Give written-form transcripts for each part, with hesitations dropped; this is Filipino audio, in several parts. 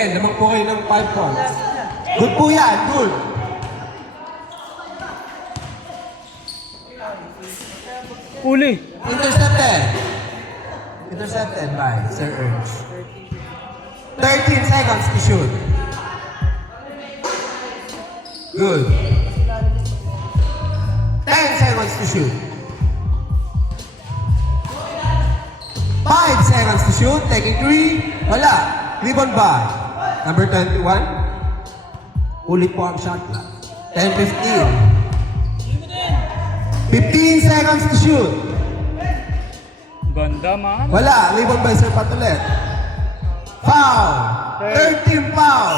Naman po kayo ng 5 points. Good po yan, good. Uli. Intercepted. Intercepted by Sir Ernst. 13 seconds to shoot. Good. 10 seconds to shoot. 5 seconds to shoot. Taking 3. Wala. Rebound by number 21. Ulit po ang shot clock. 10-15. 15 seconds to shoot. Ganda man. Wala. Rebound by Sir Patulet. Foul. 13 foul.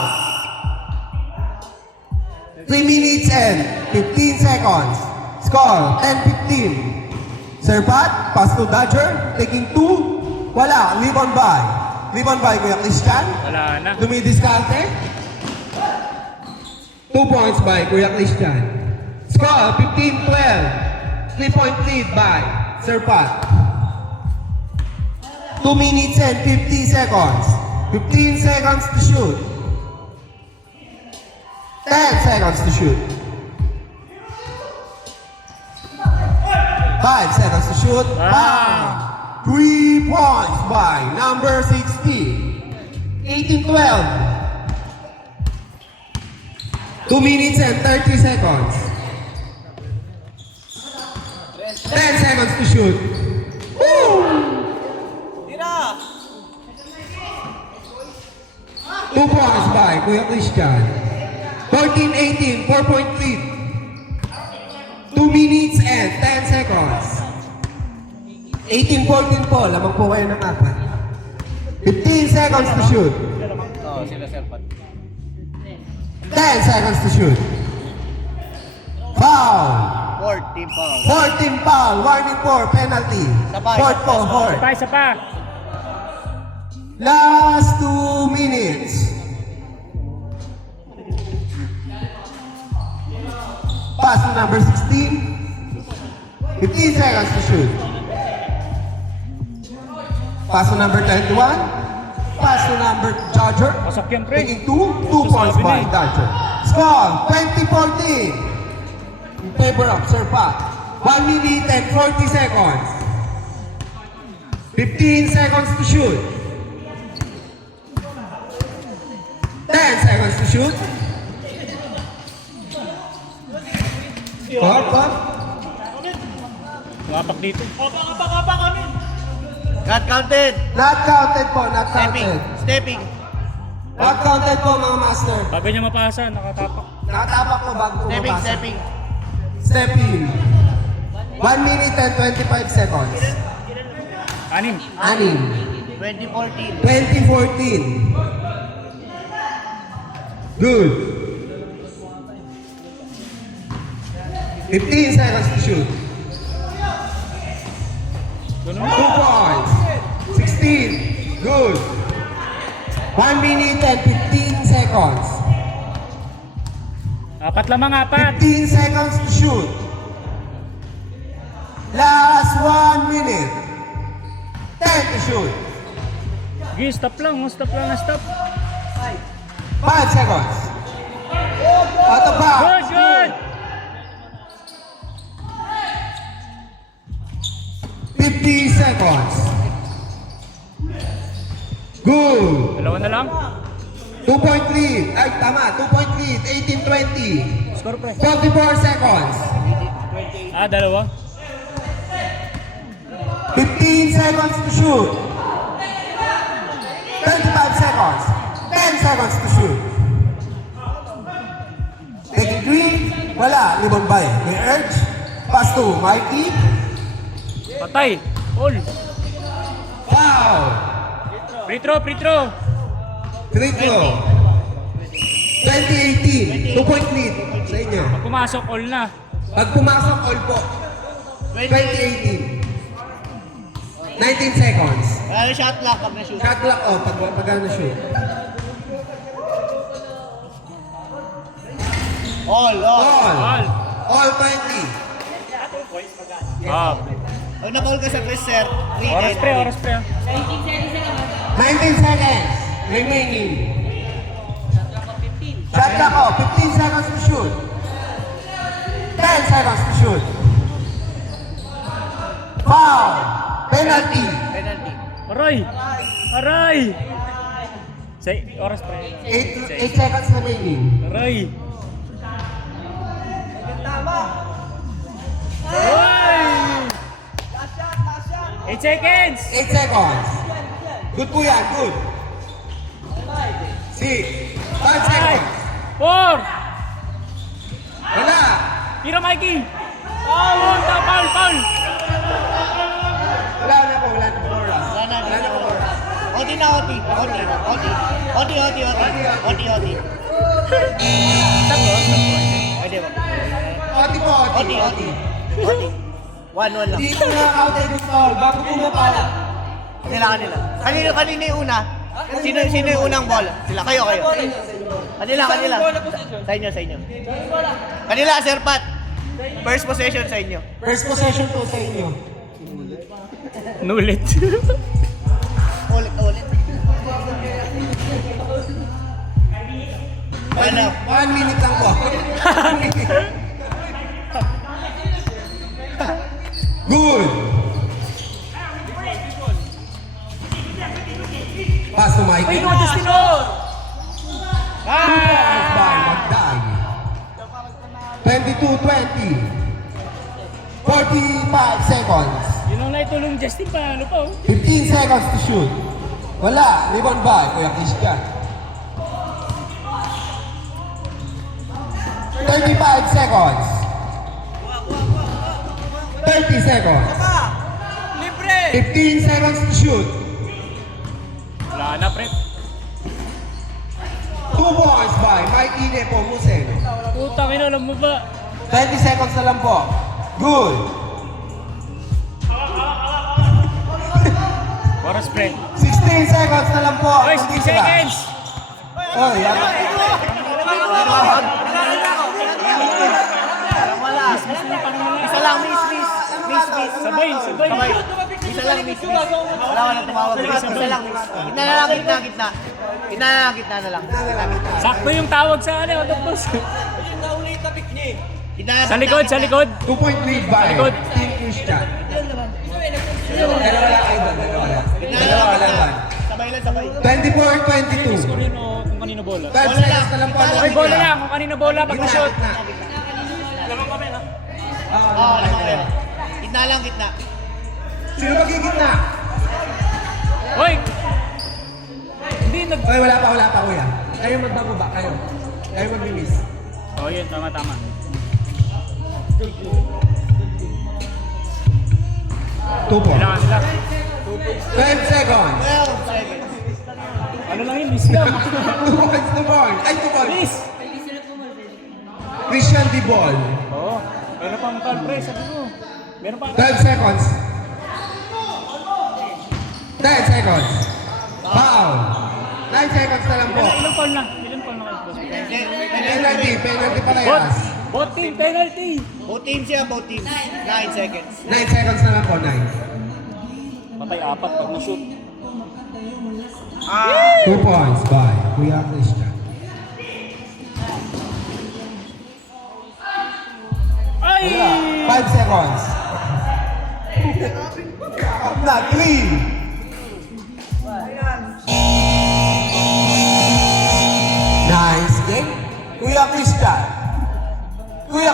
3 minutes and 15 seconds. Score, 10-15. Sir Pat, pass to Dodger. Taking 2. Wala. Rebound by. Rebound by Kuya Christian. Wala na. Dumidiskarte. 2 points by Kuya Christian. Score, 15-12. 3-point lead by Sir Pat. 2 minutes and 50 seconds. 15 seconds to shoot. 10 seconds to shoot. 5 seconds to shoot. Ah. 3 points by number 16. 18-12. 2 minutes and 30 seconds. 10 seconds to shoot. Woo! 2 points by Kuya Christian. 14-18, 4-point lead. 2 minutes and 10 seconds. 18-14 po, lamang po kayo ng 4. 15 seconds to shoot. Oo, sila Sir Pat. 10 seconds to shoot. Foul. 14 foul. 14 foul. Warning for penalty. Sabay. Fourth po, fourth. Isa pa. Last 2 minutes. Pass to number 16. 15 seconds to shoot. Pass to number 21. Pass to number Dodger. Pasok yan, pre. Taking 2 points Sabi by na eh. Dodger. Score 20-14. In favor of Sir Pat. 1 minute and 40 seconds. 15 seconds to shoot. 10 seconds to shoot. Pop. Wapak dito. Not counted. Not counted po, not Stepping. counted. Stepping. Not counted po mga master. Bago niya mapasa, nakatapak. Nakatapak po bago po Stepping. mabasa. Stepping. Step in. 1 minute and 25 seconds. 6. 6. 2014. 2014. Good. 15 seconds to shoot. Ganun 2 na. points. 16. Good. 1 minute and 15 seconds. 4 lamang, 4. 15 seconds to shoot. Last 1 minute. 10 to shoot. Sige, stop lang. Stop lang na stop. 5 seconds. Out of bounds. Good, good. 50 seconds. Good. Dalawa na lang. 2-point lead. Ay, tama. 2-point lead. 18-20. Score, pre. 44 seconds. Dalawa. 15 seconds to shoot. 35 seconds. 10 seconds to shoot. Taking 3. Wala. Rebound by may Urge. Pass to Mikey. Patay. All. Foul. Free throw, free throw. Free throw. 2018. 2-point lead sa inyo. Pag pumasok, all na. Pag pumasok, all po. 2018. 19 seconds. Kaya shot clock pag na-shoot. Shot clock pag ano shoot. All. All. All. All 20. Pag na-ball ka sa first set, 3 Oras pre, oras pre. 19 seconds remaining. 14 seconds to shoot. 10 seconds to shoot. Foul. Penalty. Penalty. Aray! Aray! Oras pre. 8 seconds remaining. Aray! Oy! 8 seconds! 8 seconds. Good po yan, good. 6. 5 seconds. 4! Wala. Tira Mikey! Foul! Foul! Wala na po, wala na po. Wala na. Wala na po. OT na, OT. Pwede ba? Oti po, OT. 1-1 lang. Hindi ko na-outed yung foul. Bago po mapala. Kanila. Kanina yung una. Sino yung unang ball? Sila, kayo. Kanila. Sa inyo. Kanila, Sir Pat. First possession sa inyo. First possession po sa inyo. Nulit. Ulit. Ano? 1 minute lang po. Good. Pass to Mikey. Ay, no, Justino! By Magday. 22-20. 45 seconds. Yun ang naitulong Justin pa, ano pa oh. 15 seconds to shoot. Wala. Rebound by Kuya Christian. 35 seconds. 30 seconds. 15 seconds to shoot. Wala na pre. 2 points by Mikey Nepomuceno. Putang ina, alam mo ba? 20 seconds na lang po. Good. Oras pre. 16 seconds na lang po. Oy, 60 seconds! Oh, yan. Isa lang, miss. Sabay. Isa lang, miss. Wala tumawag. Isa lang, miss. Gitna na lang. Sakto yung tawag sa ano, boss. Sa likod. 2-point lead by Likod. Team Christian. Dalawa lang kayo doon. Dalawa lang. Sabay. 24-22. Scorein o kung kanino bola. 12 seconds na lang po. Ay, bola lang. Kung kanino bola, pag na-shot. Oo, alam ko yun. Gitna. Sino magigitna? Hoy! Hindi Oy, wala pa kuya. Kayo magbababa, kayo. Kayo mag-miss. Oh, yun. Tama. 2 points. Kailangan nila. 12 seconds. 12 seconds. Ano lang yun, miss lang. 2 points. Ay, 2 points. Miss! Christian D. Ball. Oo. Meron pang foul, pre. Sabi ko. Meron pang... 12 seconds. 10 seconds. Foul. 9 seconds na lang po. Ilang foul na? Ilang foul na kayo, boss? Penalty parehas. Bot team, penalty! Both teams. 9 seconds. 9 seconds na lang po, 9. Patay 4 pag na-shoot. 2 points by Kuya Christian. Ay! 5 seconds. Up na, 3. Nice game. Kuya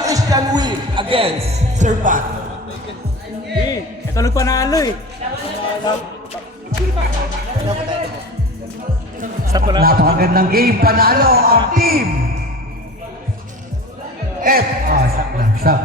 Christian win against Sir Pat. Ito lang panalo eh. Stop ko lang. Napakagandang game. Panalo ang team F. Sak.